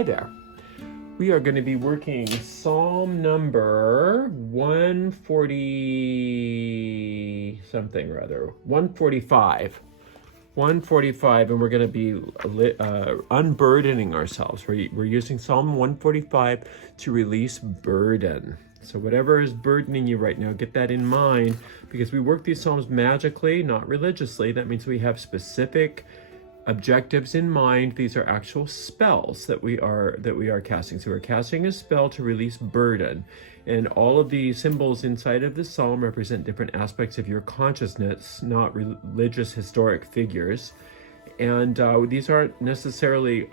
Hi there. We are going to be working Psalm number 140 something or other, 145. 145, and we're going to be unburdening ourselves. We're using Psalm 145 to release burden. So whatever is burdening you right now, get that in mind, because we work these Psalms magically, not religiously. That means we have specific objectives in mind. These are actual spells that we are casting. So we're casting a spell to release burden. And all of the symbols inside of the psalm represent different aspects of your consciousness, not religious historic figures. And these aren't necessarily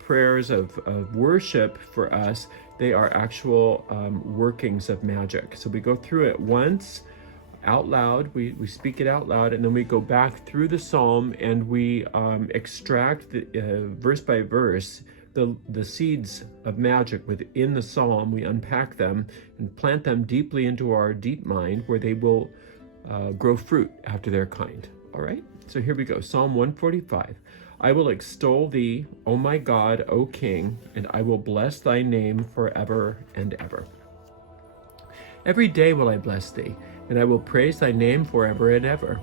prayers of worship for us. They are actual workings of magic. So we go through it once out loud, we speak it out loud, and then we go back through the psalm and we extract verse by verse the seeds of magic within the psalm. We unpack them and plant them deeply into our deep mind, where they will grow fruit after their kind. All right, so here we go. Psalm 145. I will extol thee, O my God, O King, and I will bless thy name forever and ever. Every day will I bless thee, and I will praise thy name forever and ever.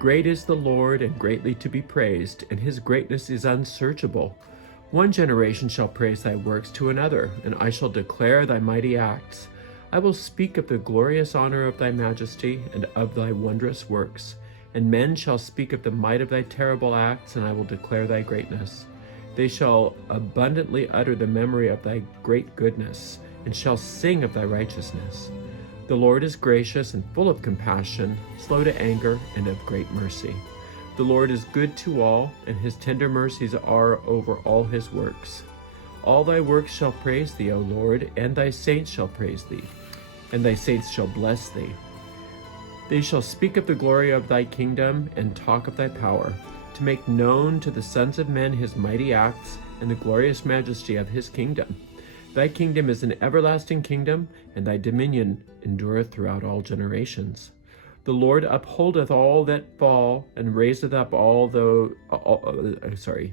Great is the Lord, and greatly to be praised, and his greatness is unsearchable. One generation shall praise thy works to another, and I shall declare thy mighty acts. I will speak of the glorious honor of thy majesty, and of thy wondrous works. And men shall speak of the might of thy terrible acts, and I will declare thy greatness. They shall abundantly utter the memory of thy great goodness, and shall sing of thy righteousness. The Lord is gracious and full of compassion, slow to anger, and of great mercy. The Lord is good to all, and his tender mercies are over all his works. All thy works shall praise thee, O Lord, and thy saints shall praise thee, and thy saints shall bless thee. They shall speak of the glory of thy kingdom, and talk of thy power, to make known to the sons of men his mighty acts, and the glorious majesty of his kingdom. Thy kingdom is an everlasting kingdom, and thy dominion endureth throughout all generations. The Lord upholdeth all that fall, and raiseth up all the...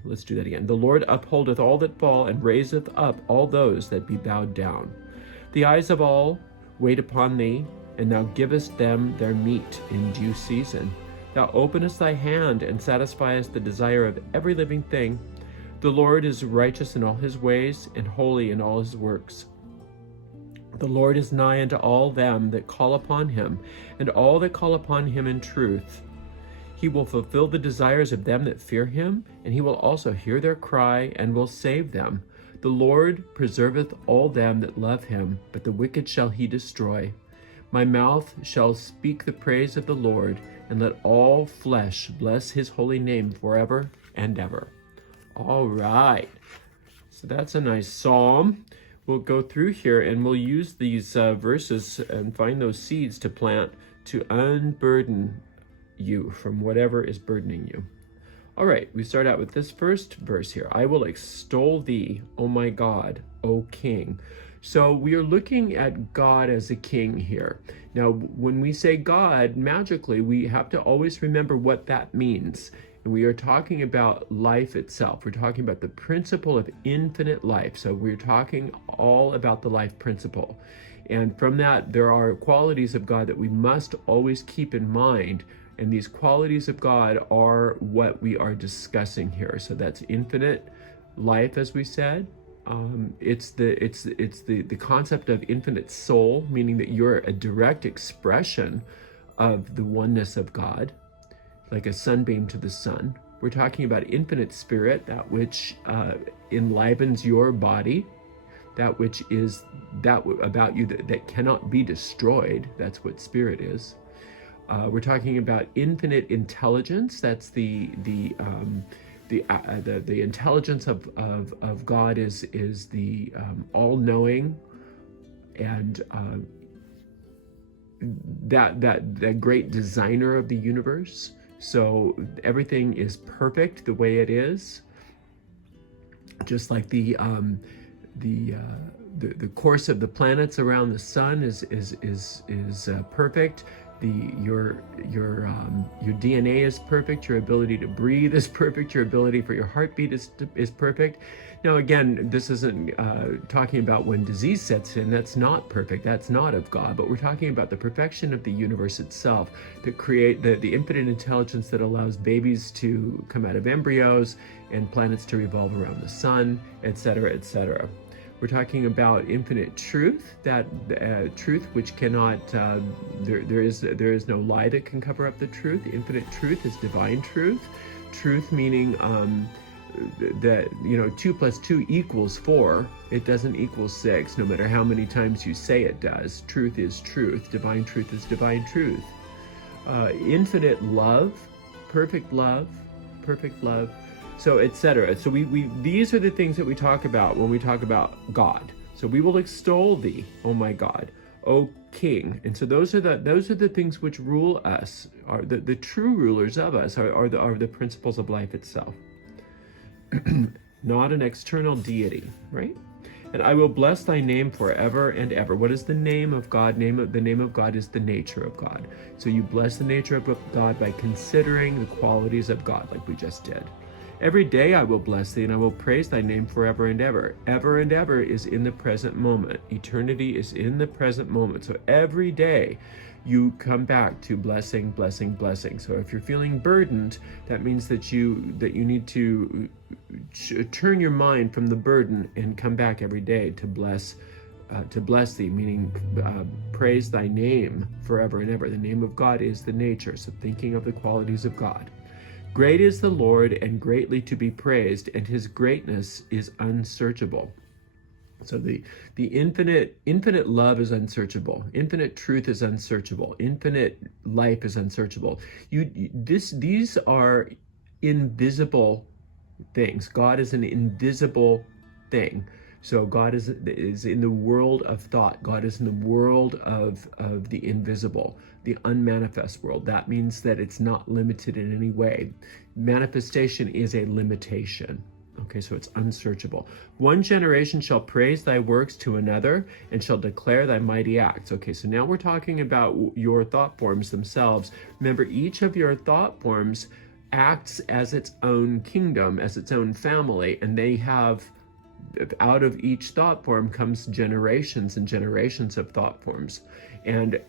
let's do that again. The Lord upholdeth all that fall, and raiseth up all those that be bowed down. The eyes of all wait upon thee, and thou givest them their meat in due season. Thou openest thy hand, and satisfiest the desire of every living thing. The Lord is righteous in all his ways, and holy in all his works. The Lord is nigh unto all them that call upon him, and all that call upon him in truth. He will fulfill the desires of them that fear him, and he will also hear their cry, and will save them. The Lord preserveth all them that love him, but the wicked shall he destroy. My mouth shall speak the praise of the Lord, and let all flesh bless his holy name forever and ever. All right, so that's a nice psalm. We'll go through here and we'll use these verses and find those seeds to plant to unburden you from whatever is burdening you. All right, we start out with this first verse here. I will extol thee, O my God, O King. So we are looking at God as a king here. Now, when we say God, magically, we have to always remember what that means. And we are talking about life itself. We're talking about the principle of infinite life. So we're talking all about the life principle. And from that, there are qualities of God that we must always keep in mind. And these qualities of God are what we are discussing here. So that's infinite life, as we said. It's the concept of infinite soul, meaning that you're a direct expression of the oneness of God, like a sunbeam to the sun. We're talking about infinite spirit, that which enlivens your body, that which is that about you that cannot be destroyed. That's what spirit is. We're talking about infinite intelligence. That's the intelligence of God is the all-knowing, and that great designer of the universe. So everything is perfect the way it is, just like the course of the planets around the sun is perfect. your DNA is perfect, your ability to breathe is perfect, your ability for your heartbeat is perfect. Now again, this isn't talking about when disease sets in. That's not perfect, that's not of God, but we're talking about the perfection of the universe itself, that create the infinite intelligence that allows babies to come out of embryos and planets to revolve around the sun, etc., etc. We're talking about infinite truth, that truth which cannot, there is no lie that can cover up the truth. Infinite truth is divine truth. Truth meaning that, 2 + 2 = 4. It doesn't equal 6, no matter how many times you say it does. Truth is truth. Divine truth is divine truth. Infinite love, perfect love, perfect love. So, etc. So these are the things that we talk about when we talk about God. So we will extol thee, O my God, O King. And so those are the things which rule us. Are the true rulers of us are the principles of life itself, not an external deity, right? And I will bless thy name forever and ever. What is the name of God? The name of God is the nature of God. So you bless the nature of God by considering the qualities of God, like we just did. Every day I will bless thee, and I will praise thy name forever and ever. Ever and ever is in the present moment. Eternity is in the present moment. So every day you come back to blessing, blessing, blessing. So if you're feeling burdened, that means that you need to turn your mind from the burden and come back every day to bless thee, meaning praise thy name forever and ever. The name of God is the nature. So thinking of the qualities of God. Great is the Lord, and greatly to be praised, and his greatness is unsearchable. So the infinite love is unsearchable. Infinite truth is unsearchable. Infinite life is unsearchable. These are invisible things. God is an invisible thing. So God is in the world of thought. God is in the world of the invisible, the unmanifest world. That means that it's not limited in any way. Manifestation is a limitation. Okay, so it's unsearchable. One generation shall praise thy works to another and shall declare thy mighty acts. Okay, so now we're talking about your thought forms themselves. Remember, each of your thought forms acts as its own kingdom, as its own family, and they have, out of each thought form comes generations and generations of thought forms. And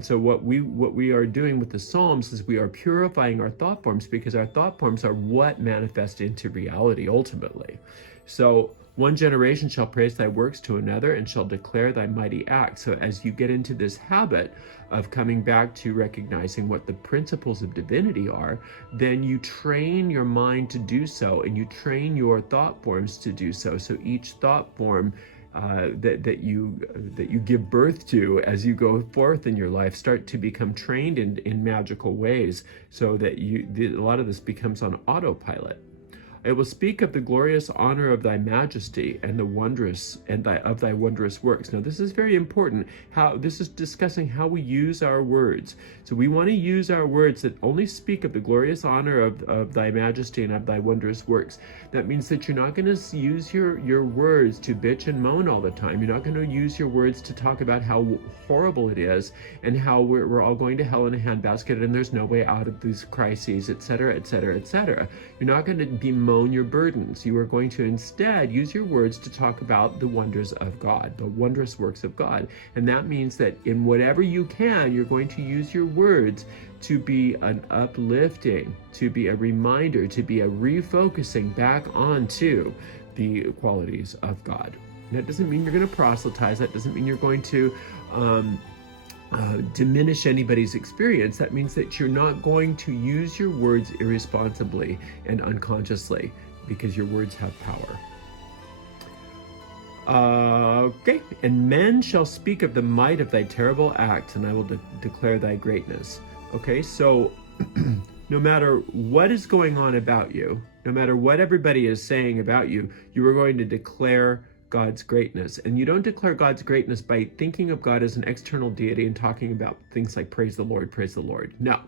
so what we are doing with the Psalms is we are purifying our thought forms, because our thought forms are what manifest into reality ultimately. So one generation shall praise thy works to another and shall declare thy mighty acts. So as you get into this habit of coming back to recognizing what the principles of divinity are, then you train your mind to do so, and you train your thought forms to do so. So each thought form that you give birth to as you go forth in your life start to become trained in magical ways, so that a lot of this becomes on autopilot. I will speak of the glorious honor of thy majesty and of thy wondrous works. Now, this is very important. This is discussing how we use our words. So we want to use our words that only speak of the glorious honor of thy majesty and of thy wondrous works. That means that you're not going to use your words to bitch and moan all the time. You're not going to use your words to talk about how horrible it is and how we're all going to hell in a handbasket and there's no way out of these crises, etc., etc., etc. You're not going to bemoan your burdens. You are going to instead use your words to talk about the wonders of God, the wondrous works of God. And that means that in whatever you can, you're going to use your words to be an uplifting, to be a reminder, to be a refocusing back onto the qualities of God. And that doesn't mean you're going to proselytize. That doesn't mean you're going to diminish anybody's experience. That means that you're not going to use your words irresponsibly and unconsciously, because your words have power. Okay, and men shall speak of the might of thy terrible acts, and I will declare thy greatness. Okay, so no matter what is going on about you, no matter what everybody is saying about you, you are going to declare God's greatness. And you don't declare God's greatness by thinking of God as an external deity and talking about things like praise the Lord, praise the Lord. No,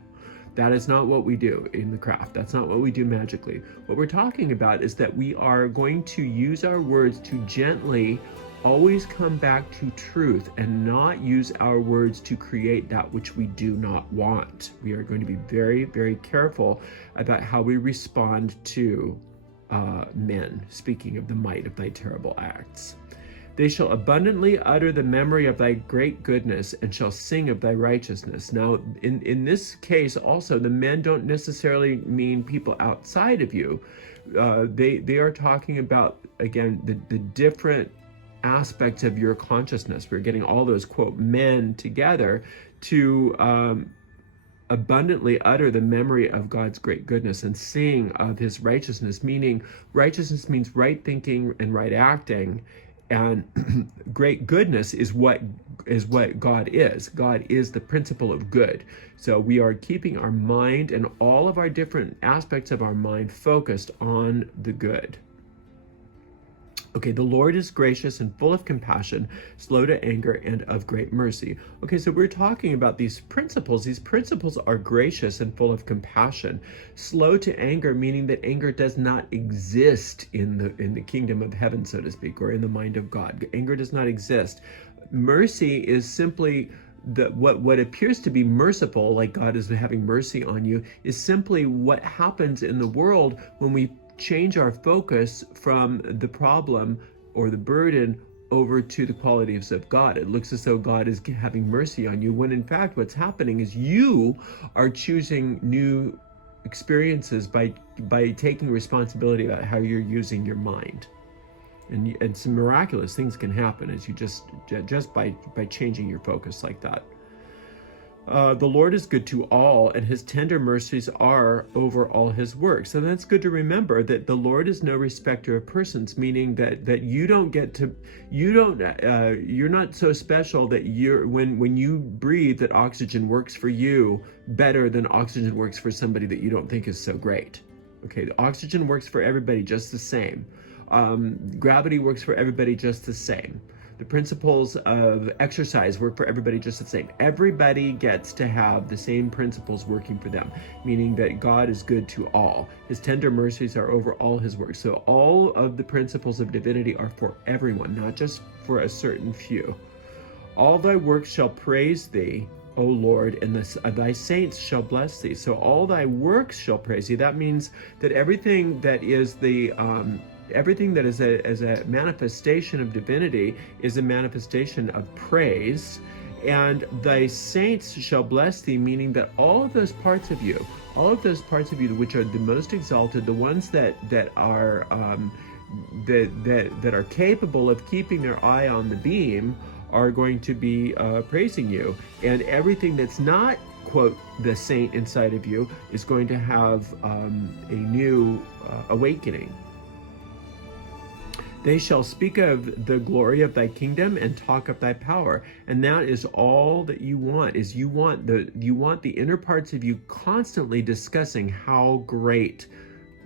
that is not what we do in the craft. That's not what we do magically. What we're talking about is that we are going to use our words to gently always come back to truth and not use our words to create that which we do not want. We are going to be very, very careful about how we respond to men, speaking of the might of thy terrible acts. They shall abundantly utter the memory of thy great goodness and shall sing of thy righteousness. Now, in this case also, the men don't necessarily mean people outside of you. They are talking about, again, the different aspects of your consciousness. We're getting all those, quote, men together to abundantly utter the memory of God's great goodness and sing of his righteousness, meaning righteousness means right thinking and right acting. And great goodness is what God is. God is the principle of good. So we are keeping our mind and all of our different aspects of our mind focused on the good. Okay, the Lord is gracious and full of compassion, slow to anger, and of great mercy. Okay, so we're talking about these principles. These principles are gracious and full of compassion. Slow to anger, meaning that anger does not exist in the kingdom of heaven, so to speak, or in the mind of God. Anger does not exist. Mercy is simply what appears to be merciful, like God is having mercy on you, is simply what happens in the world when we change our focus from the problem or the burden over to the qualities of God. It looks as though God is having mercy on you, when in fact what's happening is you are choosing new experiences by taking responsibility about how you're using your mind. And some miraculous things can happen as you just by changing your focus like that. The Lord is good to all, and his tender mercies are over all his works. And that's good to remember, that the Lord is no respecter of persons, meaning that you're not so special that when you breathe, that oxygen works for you better than oxygen works for somebody that you don't think is so great. Okay, the oxygen works for everybody just the same. Gravity works for everybody just the same. The principles of exercise work for everybody just the same. Everybody gets to have the same principles working for them, meaning that God is good to all. His tender mercies are over all his works. So all of the principles of divinity are for everyone, not just for a certain few. All thy works shall praise thee, O Lord, and thy saints shall bless thee. So all thy works shall praise thee. That means that everything that is everything that is a manifestation of divinity is a manifestation of praise. And thy saints shall bless thee, meaning that all of those parts of you which are the most exalted, the ones that are capable of keeping their eye on the beam, are going to be praising you. And everything that's not, quote, the saint inside of you is going to have a new awakening. They shall speak of the glory of thy kingdom and talk of thy power. And that is all that you want, is you want the inner parts of you constantly discussing how great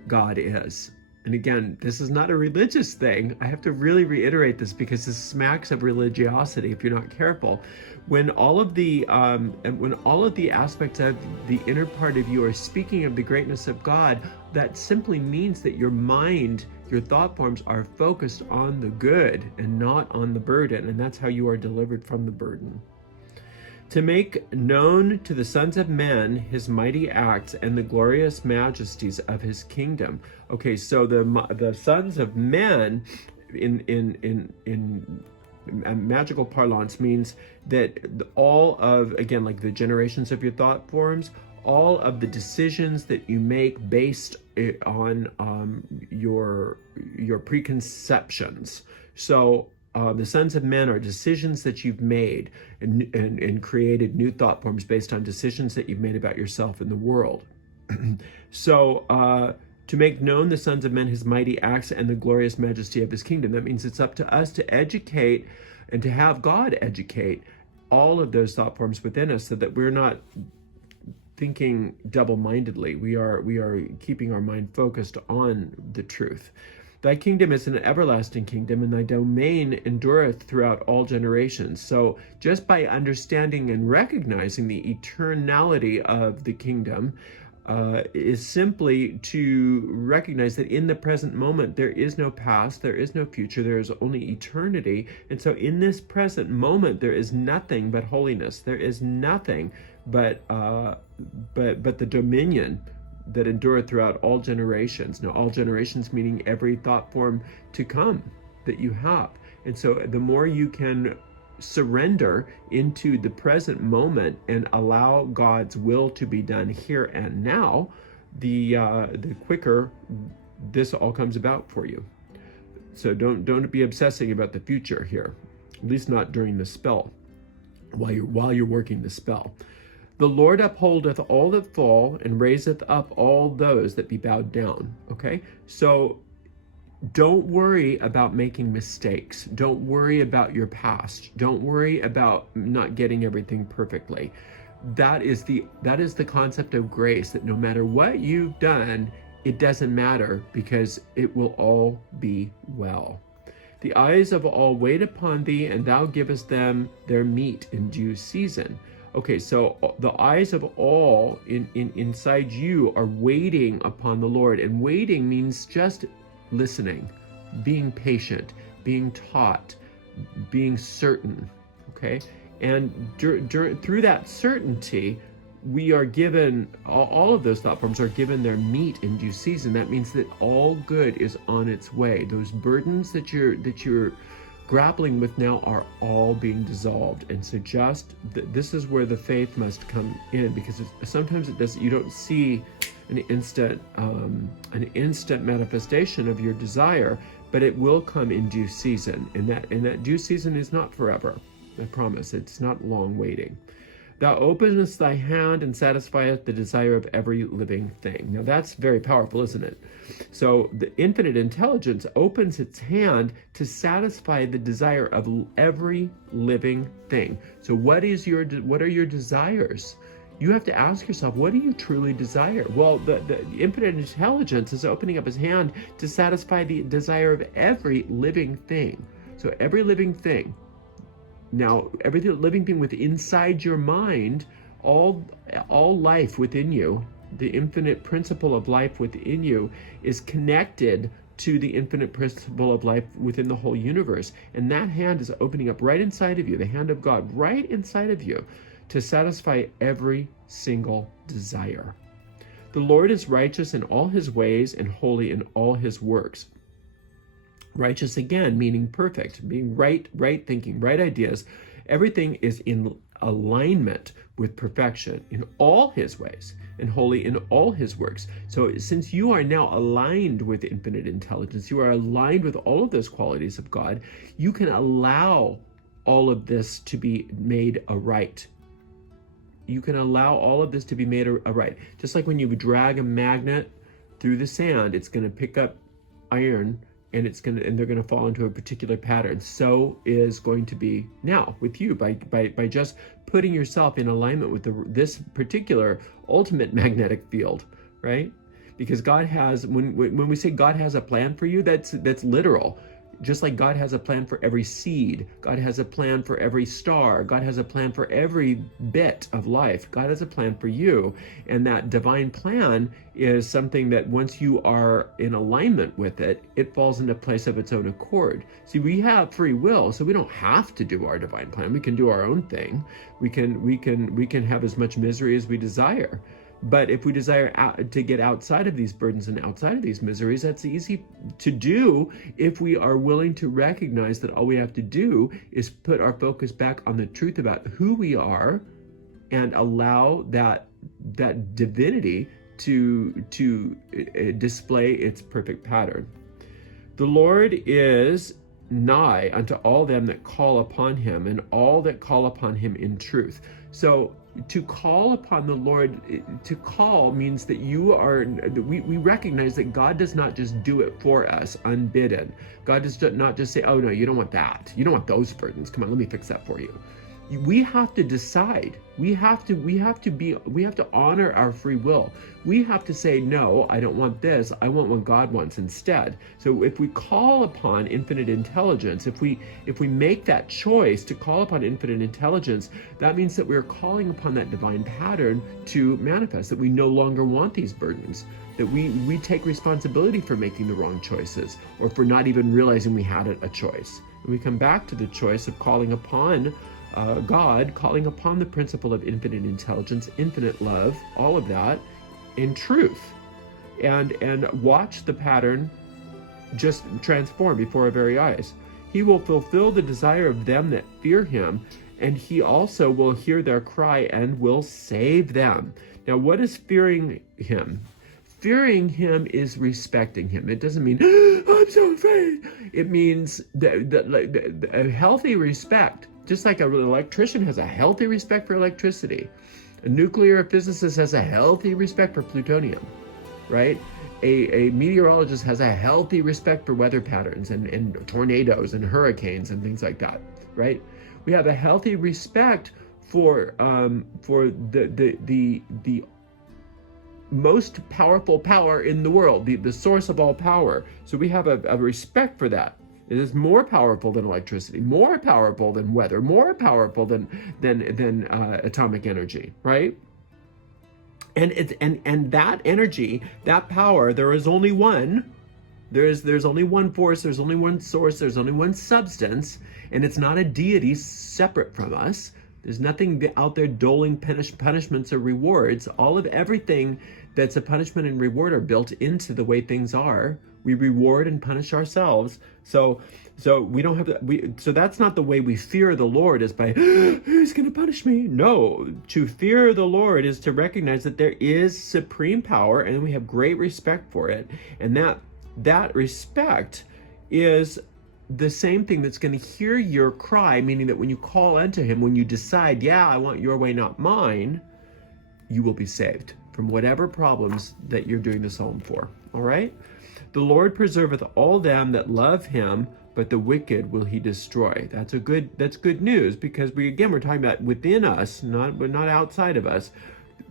God is. And again, this is not a religious thing. I have to really reiterate this because this smacks of religiosity if you're not careful. When all of the aspects of the inner part of you are speaking of the greatness of God, that simply means that your mind, your thought forms are focused on the good and not on the burden, and that's how you are delivered from the burden. To make known to the sons of men his mighty acts and the glorious majesties of his kingdom. Okay, so the sons of men in magical parlance means that all of, again, like the generations of your thought forms, all of the decisions that you make based on your preconceptions. So the sons of men are decisions that you've made and created new thought forms based on decisions that you've made about yourself and the world. So to make known the sons of men his mighty acts and the glorious majesty of his kingdom. That means it's up to us to educate and to have God educate all of those thought forms within us, so that we're not thinking double-mindedly. We are keeping our mind focused on the truth. Thy kingdom is an everlasting kingdom, and thy domain endureth throughout all generations. So just by understanding and recognizing the eternality of the kingdom, is simply to recognize that in the present moment, there is no past, there is no future, there is only eternity. And so in this present moment, there is nothing but holiness. There is nothing but the dominion that endureth throughout all generations. Now, all generations meaning every thought form to come that you have. And so the more you can surrender into the present moment and allow God's will to be done here and now, the quicker this all comes about for you. So don't be obsessing about the future here, at least not during the spell, while you're working the spell. The Lord upholdeth all that fall, and raiseth up all those that be bowed down. Okay, so don't worry about making mistakes. Don't worry about your past. Don't worry about not getting everything perfectly. That is the concept of grace, that no matter what you've done, it doesn't matter, because it will all be well. The eyes of all wait upon thee, and thou givest them their meat in due season. Okay, so the eyes of all inside you are waiting upon the Lord, and waiting means just listening, being patient, being taught, being certain, okay? And through that certainty, we are given, all of those thought forms are given their meat in due season. That means that all good is on its way. Those burdens that you're grappling with now are all being dissolved. And so this is where the faith must come in, because sometimes you don't see an instant manifestation of your desire, but it will come in due season. And that due season is not forever. I promise, it's not long waiting. Thou openest thy hand and satisfieth the desire of every living thing. Now that's very powerful, isn't it? So the infinite intelligence opens its hand to satisfy the desire of every living thing. So what are your desires? You have to ask yourself, what do you truly desire? Well, the infinite intelligence is opening up his hand to satisfy the desire of every living thing. So every living thing. Now, every living thing within inside your mind, all life within you, the infinite principle of life within you is connected to the infinite principle of life within the whole universe. And that hand is opening up right inside of you, the hand of God right inside of you, to satisfy every single desire. The Lord is righteous in all his ways and holy in all his works. Righteous again, meaning perfect, being right thinking, right ideas. Everything is in alignment with perfection in all his ways, and holy in all his works. So since you are now aligned with infinite intelligence, you are aligned with all of those qualities of God, you can allow all of this to be made aright. You can allow all of this to be made aright. Just like when you drag a magnet through the sand, it's going to pick up iron, and they're going to fall into a particular pattern. So is going to be now with you by just putting yourself in alignment with this particular ultimate magnetic field, right? Because God has, when we say God has a plan for you, that's literal. Just like God has a plan for every seed, God has a plan for every star, God has a plan for every bit of life. God has a plan for you, and that divine plan is something that once you are in alignment with it, it falls into place of its own accord. See, we have free will, so we don't have to do our divine plan. We can do our own thing. We can have as much misery as we desire. But if we desire to get outside of these burdens and outside of these miseries, that's easy to do if we are willing to recognize that all we have to do is put our focus back on the truth about who we are and allow that divinity to display its perfect pattern. The Lord is nigh unto all them that call upon him, and all that call upon him in truth. So to call upon the Lord, to call means that we recognize that God does not just do it for us unbidden. God does not just say, oh no, you don't want that. You don't want those burdens. Come on, let me fix that for you. We have to decide. We have to honor our free will. We have to say, no, I don't want this. I want what God wants instead. So if we call upon infinite intelligence, if we make that choice to call upon infinite intelligence, that means that we're calling upon that divine pattern to manifest, that we no longer want these burdens, that we take responsibility for making the wrong choices, or for not even realizing we had a choice. And we come back to the choice of calling upon God, calling upon the principle of infinite intelligence, infinite love, all of that in truth, and watch the pattern just transform before our very eyes. He will fulfill the desire of them that fear him, and he also will hear their cry and will save them. Now, what is fearing him? Fearing him is respecting him. It doesn't mean, I'm so afraid. It means a healthy respect. Just like an electrician has a healthy respect for electricity, a nuclear physicist has a healthy respect for plutonium, right? A meteorologist has a healthy respect for weather patterns and tornadoes and hurricanes and things like that, right? We have a healthy respect for the most powerful power in the world, the source of all power. So we have a respect for that. It is more powerful than electricity, more powerful than weather, more powerful than atomic energy, right? And that energy, that power, there is only one. There's only one force. There's only one source. There's only one substance, and it's not a deity separate from us. There's nothing out there doling punishments or rewards. Everything that's a punishment and reward are built into the way things are. We reward and punish ourselves. So we don't have to. So that's not the way we fear the Lord, is by who's going to punish me? No, to fear the Lord is to recognize that there is supreme power, and we have great respect for it, and that respect is the same thing that's going to hear your cry, meaning that when you call unto him, when you decide, yeah, I want your way, not mine, you will be saved from whatever problems that you're doing the psalm for. All right? The Lord preserveth all them that love him, but the wicked will he destroy. That's good news, because we're talking about within us, not outside of us.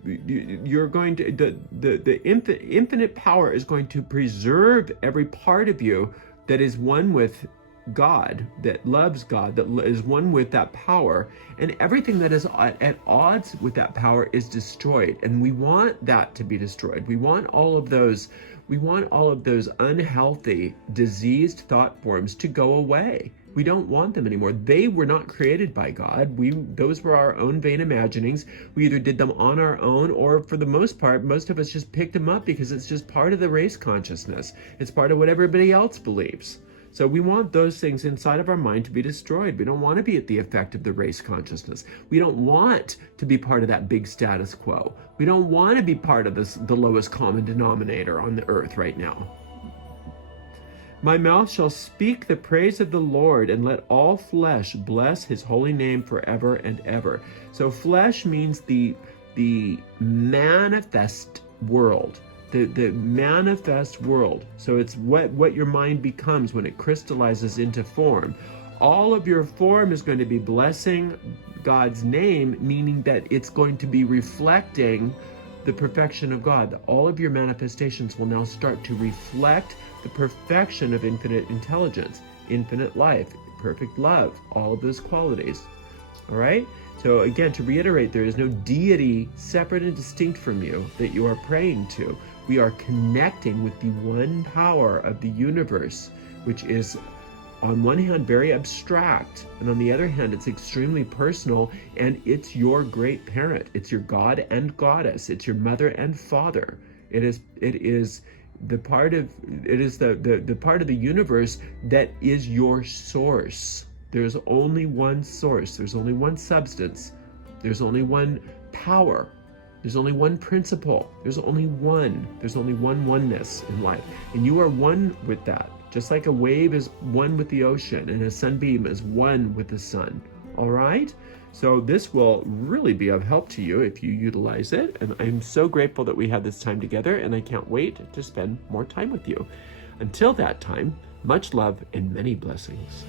You're going to the infinite power is going to preserve every part of you that is one with God, that loves God, that is one with that power, and everything that is at odds with that power is destroyed. And we want that to be destroyed. We want all of those unhealthy, diseased thought forms to go away. We don't want them anymore. They were not created by God. Those were our own vain imaginings. We either did them on our own, or for the most part, most of us just picked them up because it's just part of the race consciousness. It's part of what everybody else believes. So we want those things inside of our mind to be destroyed. We don't want to be at the effect of the race consciousness. We don't want to be part of that big status quo. We don't want to be part of the lowest common denominator on the earth right now. My mouth shall speak the praise of the Lord, and let all flesh bless his holy name forever and ever. So flesh means the manifest world. The manifest world. So it's what your mind becomes when it crystallizes into form. All of your form is going to be blessing God's name, meaning that it's going to be reflecting the perfection of God. All of your manifestations will now start to reflect the perfection of infinite intelligence, infinite life, perfect love, all of those qualities. All right? So again, to reiterate, there is no deity separate and distinct from you that you are praying to. We are connecting with the one power of the universe, which is on one hand very abstract, and on the other hand it's extremely personal, and it's your great parent. It's your God and goddess. It's your mother and father. It is the part of the part of the universe that is your source. There's only one source. There's only one substance. There's only one power. There's only one principle. There's only one oneness in life. And you are one with that. Just like a wave is one with the ocean and a sunbeam is one with the sun. All right? So this will really be of help to you if you utilize it. And I'm so grateful that we had this time together, and I can't wait to spend more time with you. Until that time, much love and many blessings.